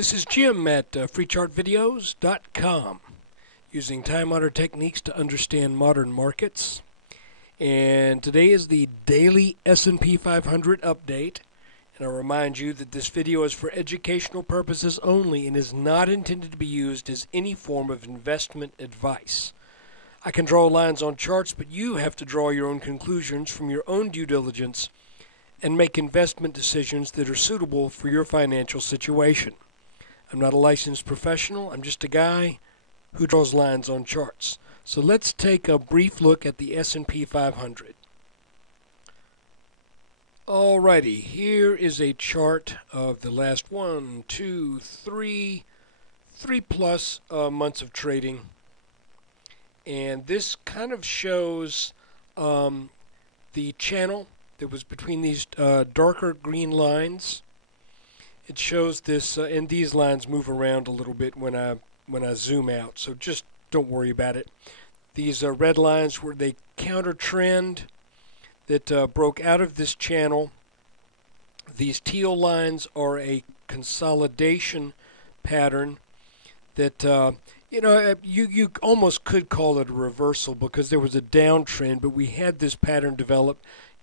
This is Jim at freechartvideos.com, using time-honored techniques to understand modern markets. And today is the daily S&P 500 update. And I'll remind you that this video is for educational purposes only and is not intended to be used as any form of investment advice. I can draw lines on charts, but you have to draw your own conclusions from your own due diligence and make investment decisions that are suitable for your financial situation. I'm not a licensed professional. I'm just a guy who draws lines on charts. So let's take a brief look at the S&P 500. Alrighty, here is a chart of the last 3 plus months of trading. And this kind of shows the channel that was between these darker green lines. It shows this, and these lines move around a little bit when I zoom out, so just don't worry about it. These red lines were the counter trend that broke out of this channel. These teal lines are a consolidation pattern that you almost could call it a reversal because there was a downtrend, but we had this pattern develop,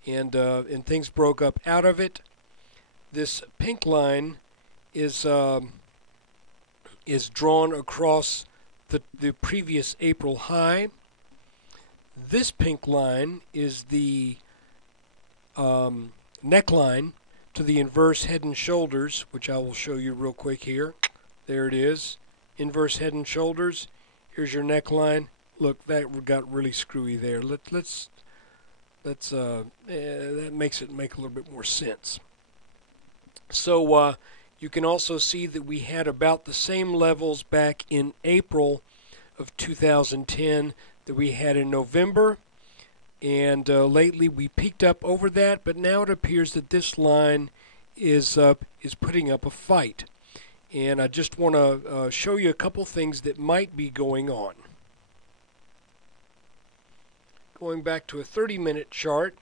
and things broke up out of it. This pink line is drawn across the previous April high. This pink line is the neckline to the inverse head and shoulders, which I will show you real quick here. There it is, inverse head and shoulders. Here's your neckline. Look, that got really screwy there. That makes it make a little bit more sense. So you can also see that we had about the same levels back in April of 2010 that we had in November, and lately we peaked up over that, but now it appears that this line is putting up a fight. And I just want to show you a couple things that might be going on. Going back to a 30-minute chart,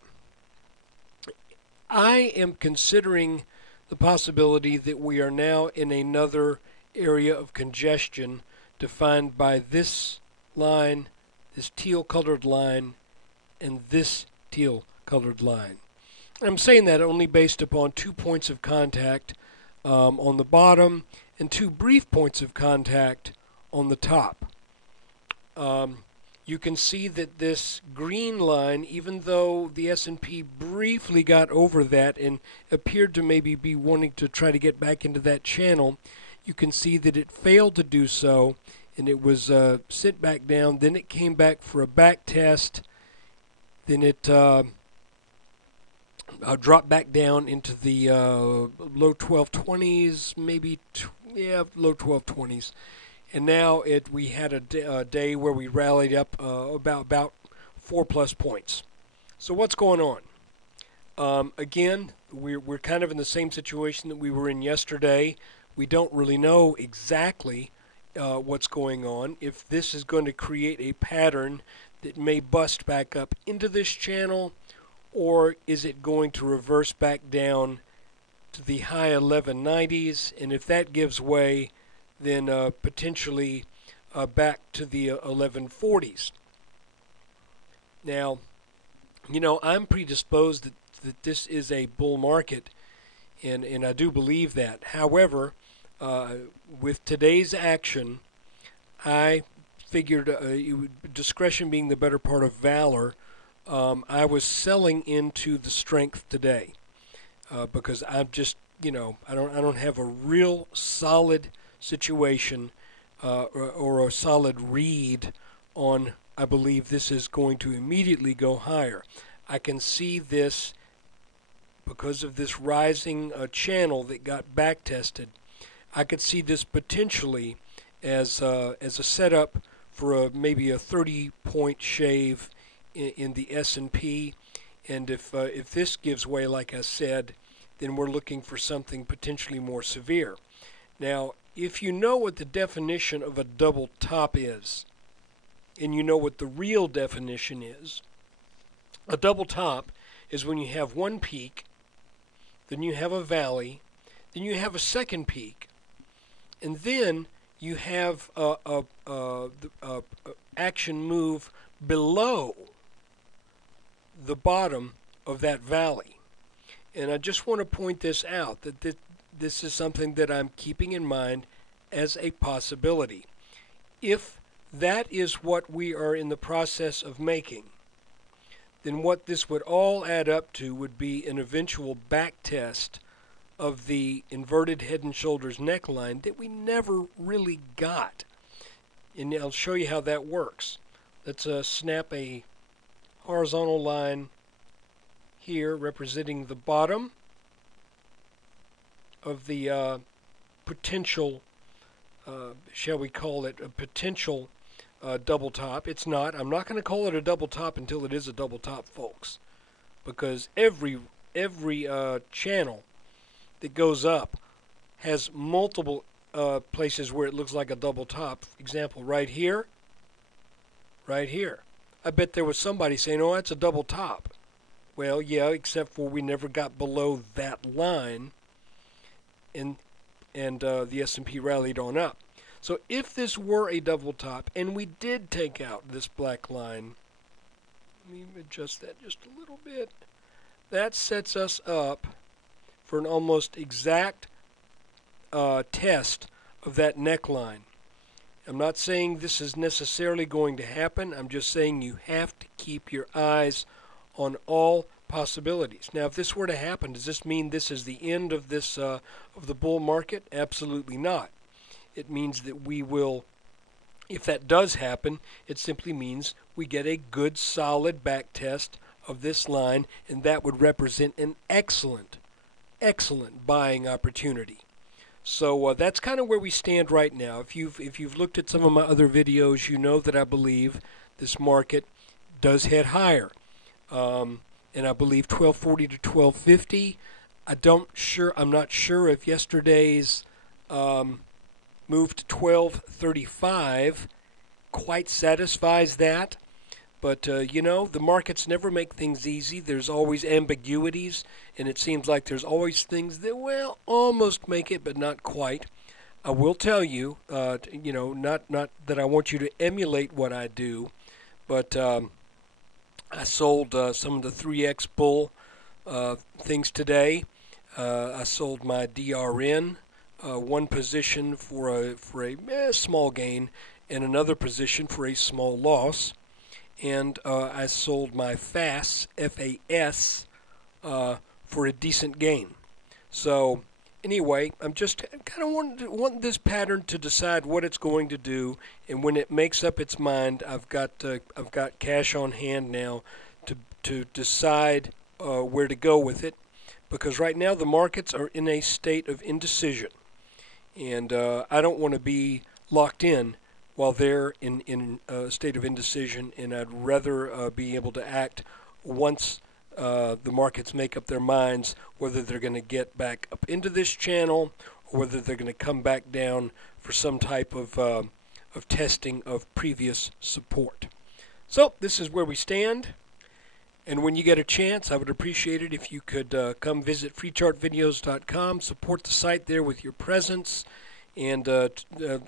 I am considering the possibility that we are now in another area of congestion defined by this line, this teal-colored line, and this teal-colored line. I'm saying that only based upon 2 points of contact on the bottom and 2 brief points of contact on the top. You can see that this green line, even though the S&P briefly got over that and appeared to maybe be wanting to try to get back into that channel, you can see that it failed to do so, and it was sent back down. Then it came back for a back test. Then it dropped back down into the low 1220s, maybe low 1220s. And now we had a day where we rallied up about 4+ points. So what's going on? Again, we're kind of in the same situation that we were in yesterday. We don't really know exactly what's going on. If this is going to create a pattern that may bust back up into this channel, or is it going to reverse back down to the high 1190s? And if that gives way, then potentially back to the 1140s. Now, I'm predisposed that this is a bull market, and I do believe that. However, with today's action, I figured, discretion being the better part of valor, I was selling into the strength today because I'm just, I don't have a real solid situation or a solid read on, I believe this is going to immediately go higher. I can see this because of this rising channel that got back tested. I could see this potentially as a setup for maybe a 30-point shave in the S&P, and if this gives way, like I said, then we're looking for something potentially more severe. Now, if you know what the definition of a double top is, and you know what the real definition is, a double top is when you have one peak, then you have a valley, then you have a second peak, and then you have a action move below the bottom of that valley. And I just want to point this out, that this is something that I'm keeping in mind as a possibility. If that is what we are in the process of making, then what this would all add up to would be an eventual back test of the inverted head and shoulders neckline that we never really got. And I'll show you how that works. Let's snap a horizontal line here representing the bottom of the potential, shall we call it a potential double top. It's not. I'm not going to call it a double top until it is a double top, folks, because every channel that goes up has multiple places where it looks like a double top. For example, right here. I bet there was somebody saying, "Oh, that's a double top." Well, yeah, except for we never got below that line, and the S&P rallied on up. So if this were a double top, and we did take out this black line, let me adjust that just a little bit, that sets us up for an almost exact test of that neckline. I'm not saying this is necessarily going to happen. I'm just saying you have to keep your eyes on all possibilities. Now, if this were to happen, does this mean this is the end of this of the bull market? Absolutely not. It means that we will, if that does happen, it simply means we get a good solid back test of this line, and that would represent an excellent buying opportunity. So that's kind of where we stand right now. If you've looked at some of my other videos, you know that I believe this market does head higher, and I believe 1240 to 1250. I'm not sure if yesterday's move to 1235 quite satisfies that. But, the markets never make things easy. There's always ambiguities, and it seems like there's always things that, well, almost make it, but not quite. I will tell you, not that I want you to emulate what I do, but I sold some of the 3X bull things today. I sold my DRN, one position for a small gain, and another position for a small loss. And I sold my FAS, F-A-S, for a decent gain. So anyway, I'm just kind of wanting this pattern to decide what it's going to do, and when it makes up its mind, I've got cash on hand now to decide where to go with it, because right now the markets are in a state of indecision, and I don't want to be locked in while they're in a state of indecision, and I'd rather be able to act once the markets make up their minds whether they're going to get back up into this channel or whether they're going to come back down for some type of testing of previous support. So this is where we stand, and when you get a chance, I would appreciate it if you could come visit freechartvideos.com, support the site there with your presence, and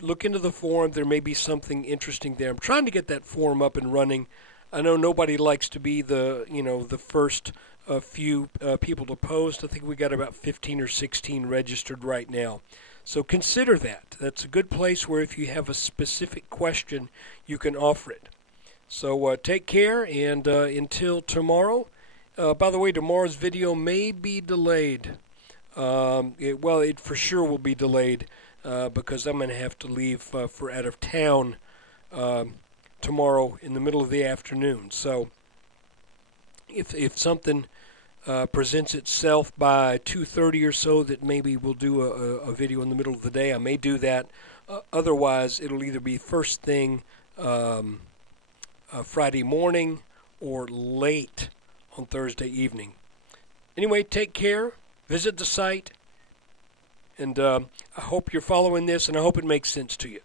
look into the forum. There may be something interesting there. I'm trying to get that forum up and running. I know nobody likes to be the first few people to post. I think we got about 15 or 16 registered right now. So consider that. That's a good place where if you have a specific question, you can offer it. So take care, and until tomorrow. By the way, tomorrow's video may be delayed. It for sure will be delayed. Because I'm going to have to leave for out of town tomorrow in the middle of the afternoon. So if something presents itself by 2:30 or so, that maybe we'll do a video in the middle of the day, I may do that. Otherwise, it'll either be first thing Friday morning or late on Thursday evening. Anyway, take care. Visit the site. And I hope you're following this, and I hope it makes sense to you.